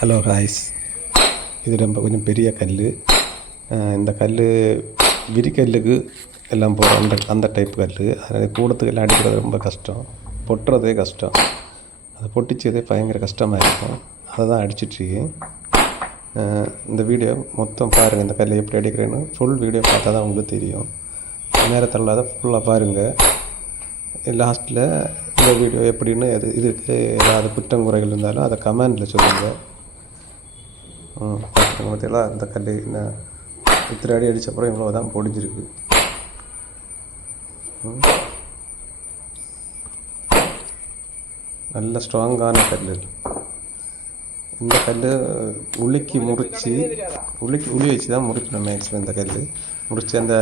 Hello ஹாய்ஸ் இது ரொம்ப கொஞ்சம் பெரிய கல் இந்த கல் விரிக்கல்லுக்கு எல்லாம் போகிற அந்த அந்த டைப் கல் அதாவது கூடத்துக்கு எல்லாம் அடிக்கிறது ரொம்ப கஷ்டம். பொட்டுறதே கஷ்டம். அதை பொட்டிச்சதே பயங்கர கஷ்டமாக இருக்கும். அதை தான் அடிச்சிட்ருக்கேன் இந்த வீடியோ மொத்தம் பாருங்கள் இந்த கல் எப்படி அடிக்கிறேன்னு ஃபுல் வீடியோ பார்த்தா தான் உங்களுக்கு தெரியும். நேரத்தில் இல்லாத ஃபுல்லாக பாருங்கள் லாஸ்ட்டில் இந்த வீடியோ எப்படின்னு எது இதுக்கு ஏதாவது குற்றம் குறைகள் இருந்தாலும் அதை கமெண்டில் சொல்லுங்கள் பார்த்தீங்களா இந்த கல் என்ன இத்தனை அடி அடித்த அப்புறம் இவ்வளோ தான் பொடிஞ்சிருக்கு. ம். நல்ல ஸ்ட்ராங்கான கல் இந்த கல் உலுக்கி முறித்து உலுக்கி உளி வச்சு தான் முறிக்கணும் மேக்ஸிமம் இந்த கல் முறித்து அந்த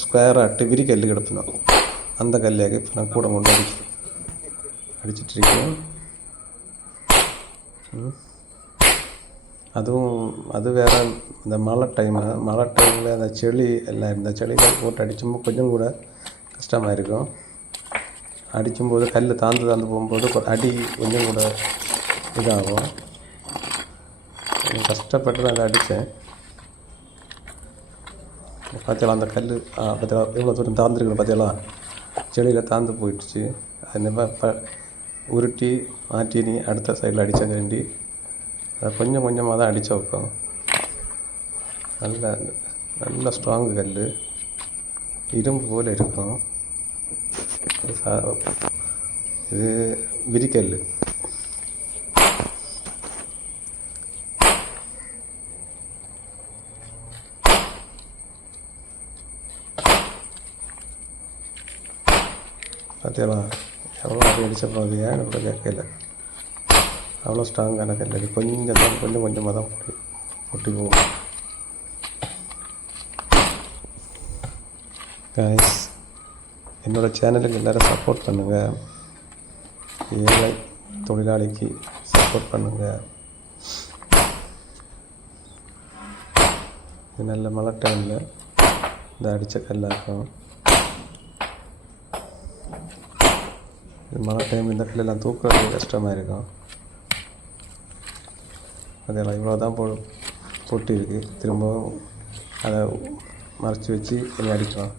ஸ்கொயராட்டு விரி கல் கிடப்பணும். அந்த கல்லையாக இப்போ நான் கூட கொண்டு அடிச்சு அடிச்சிட்ருக்கேன் ம். அதுவும் அது வேற இந்த மழை டைமு மழை டைமில் அந்த செளி எல்லாம் இந்த செளிகள் போட்டு அடிக்கும்போது கொஞ்சம் கூட கஷ்டமாக இருக்கும். அடிக்கும்போது கல் தாழ்ந்து தாழ்ந்து போகும்போது அடி கொஞ்சம் கூட இதாகும். கஷ்டப்பட்டு தான் அதை அடித்தேன். பார்த்தீங்களா அந்த கல் பார்த்தீங்களா எவ்வளோ தூரம் தாந்துருக்குன்னு பார்த்தீங்களா செடியில் தாழ்ந்து போயிடுச்சு. அது நம்ம இப்போ உருட்டி மாட்டி நீ அடுத்த சைடில் அடித்த வேண்டி அதை கொஞ்சம் கொஞ்சமாக தான் அடித்து வைப்போம் நல்ல நல்ல ஸ்ட்ராங் கல். இரும்பு போல் இருக்கும். இது விரிக்கல். பார்த்தீங்களா எவ்வளோ அடி அடித்த போகுது? ஏன்னு கூட கேட்கல. அவ்வளோ ஸ்ட்ராங்கான கல் அது கொஞ்சம் தான் கொஞ்சம் கொஞ்சமாக தான் போட்டு போட்டு போகும் காய்ஸ் என்னோடய சேனலுக்கு எல்லோரும் சப்போர்ட் பண்ணுங்கள் ஏழை தொழிலாளிக்கு சப்போர்ட் பண்ணுங்கள் இது நல்ல மழை டைமில் இந்த அடித்த கல்லாக இருக்கும் இது மழை டைம் இந்த கல்லெல்லாம் தூக்குறது கஷ்டமாக இருக்கும். அதெல்லாம் இவ்வளோ தான் போ பொட்டி இருக்குது திரும்பவும் அதை மறைச்சி வச்சு இனி அடிக்கலாம்.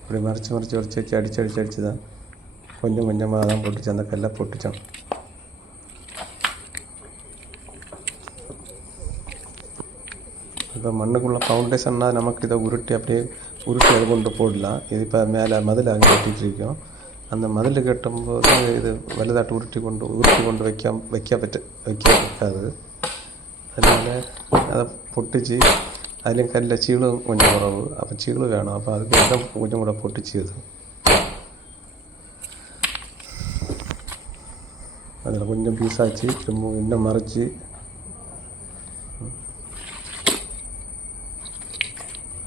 இப்படி மறைச்சி மறைச்சி உடச்சி வச்சு அடித்து அடித்து அடித்து தான் கொஞ்சம் கொஞ்சமாக தான் போட்டுச்சு. அந்த கல்லை பொட்டுச்சோம் இப்போ மண்ணுக்குள்ள ஃபவுண்டேஷன்னா நமக்கு இதை உருட்டி அப்படியே உருட்டி அது கொண்டு போடலாம். இது இப்போ மேலே மதில் அங்கே ஒட்டிகிட்டு இருக்கோம். அந்த மதில் கட்டும்போது இது வலுதாட்டு உருட்டி கொண்டு உருட்டி கொண்டு வைக்க வைக்க பற்ற வைக்க வைக்காது அதனால அதை பொட்டிச்சு அதுலேயும் கல்லில் சீலும் கொஞ்சம் உறவு அப்போ சீலும் வேணும் அப்போ அதுக்கு இடம் கொஞ்சம் கூட பொட்டிச்சு அது அதில் கொஞ்சம் பீஸாச்சு திரும்ப இன்னும் மறைச்சி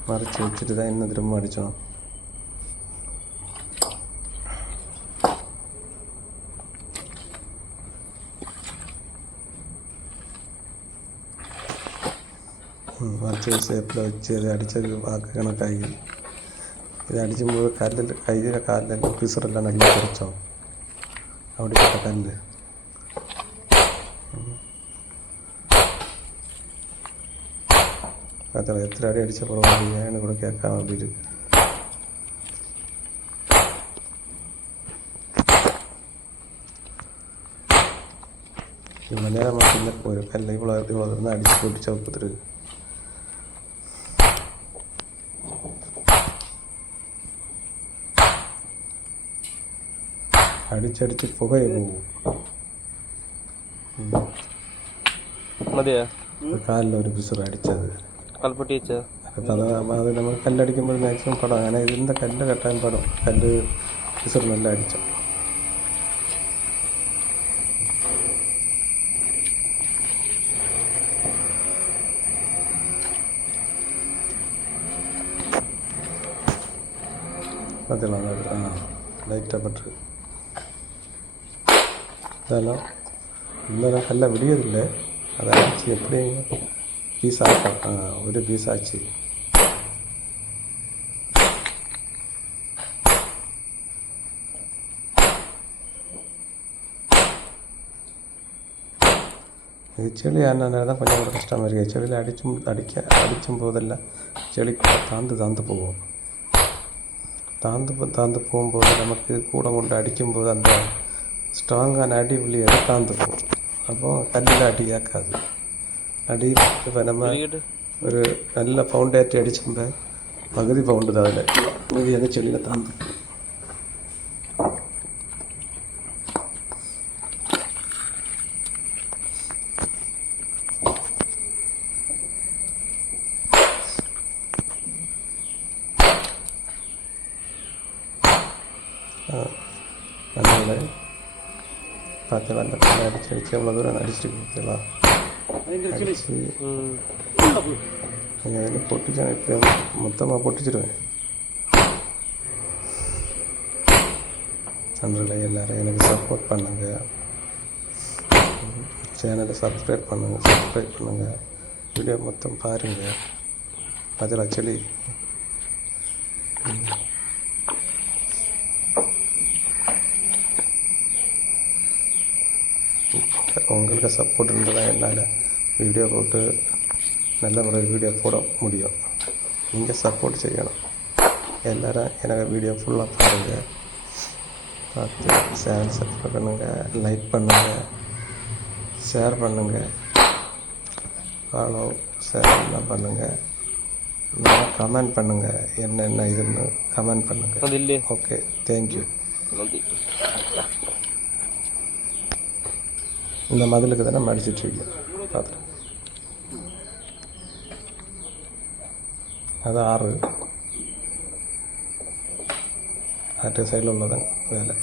மறைச்சி வச்சுட்டு தான் இன்னும் திரும்ப அடித்தோம் மறைச்சி ஷேப்பில் வச்சு அது அடித்தது பார்க்க கணக்காகி இது அடிக்கும்போது கல்லில் கையில் காலில் பிசுரெல்லாம் நல்லா குறைச்சோம் அப்படிப்பட்ட கல் அதில் எத்தனை அடி அடித்த பரவாயில்ல ஏன்னு கூட கேட்காம அப்படி இருக்கு இவ்வளோ நேரமாக சின்ன ஒரு கல் இவ்வளோ இவ்வளோ അടിച്ചടിച്ച് പുകയെ പോകും. ഒരു പിസർ അടിച്ചത്. കഥ അത് നമ്മൾ കല്ലടിക്കുമ്പോൾ മാക്സിമം പടം. അങ്ങനെ ഇതിന്റെ കല്ല് കെട്ടാൻ പടം. കല്ല് പിസർ നല്ല അടിച്ചു. അതിലാണ് ആ ലൈറ്റ് അപ്പറ്റ് பட்டு இதெல்லாம் இன்னும் கல்ல விடியதில்லை அதை அடிச்சு எப்படி பீஸ் ஆக்கும் ஆ ஒரு பீஸ் ஆச்சு. இது செளி ஆனால் தான் கொஞ்சம் கூட கஷ்டமாக இருக்குது செளியில் அடிச்சும் அடிக்க அடிச்சும் போதெல்லாம் செளி கூட தாந்து தாந்து போகும். தாந்து போ- தாந்து போகும்போது ஸ்ட்ராங்கான அடி வெளியே தாந்து போகும் அப்போ கல்லில் அடி ஏற்காது. அடி இப்போ நம்ம ஒரு நல்ல பவுண்டேற்றி அடிச்சும்ப பகுதி பவுண்டு தான் அதில். மீதி அந்த செடியில் தாந்து நல்ல பார்த்து அந்த கல்லை அடிச்சு அடிச்சு எவ்வளோ தூரம் அடிச்சுட்டு கொடுத்தலாம் அடிச்சு. நீங்கள் அதில் பொட்டிச்சேன் இப்போ மொத்தமாக பொட்டிச்சிடுவேன் நன்றிகளை எல்லாரும் எனக்கு சப்போர்ட் பண்ணுங்க. சேனலை சப்ஸ்கிரைப் பண்ணுங்க சப்ஸ்கிரைப் பண்ணுங்க. வீடியோ மொத்தம் பாருங்க. அதில் செடி உங்களுக்கு சப்போர்ட் இருந்தால் தான் என்னால் வீடியோ போட்டு நல்ல முறையில் வீடியோ போட முடியும். நீங்கள் சப்போர்ட் செய்யணும். எல்லோரும் எனக்கு வீடியோ ஃபுல்லாக பாருங்கள் பார்த்து சேனல் சப்ஸ்கிரைப் பண்ணுங்கள் லைக் பண்ணுங்கள் ஷேர் பண்ணுங்கள் ஃபாலோ ஷேர்லாம் பண்ணுங்கள் நான் கமெண்ட் பண்ணுங்கள் என்னென்ன இதுன்னு கமெண்ட் பண்ணுங்கள் ஓகே தேங்க்யூ இந்த மதிலுக்கு தானே மடிச்சிட்ருக்கேன் பார்த்துட்டு அது ஆறு ஆற்று சைடில் உள்ளதான் வேலை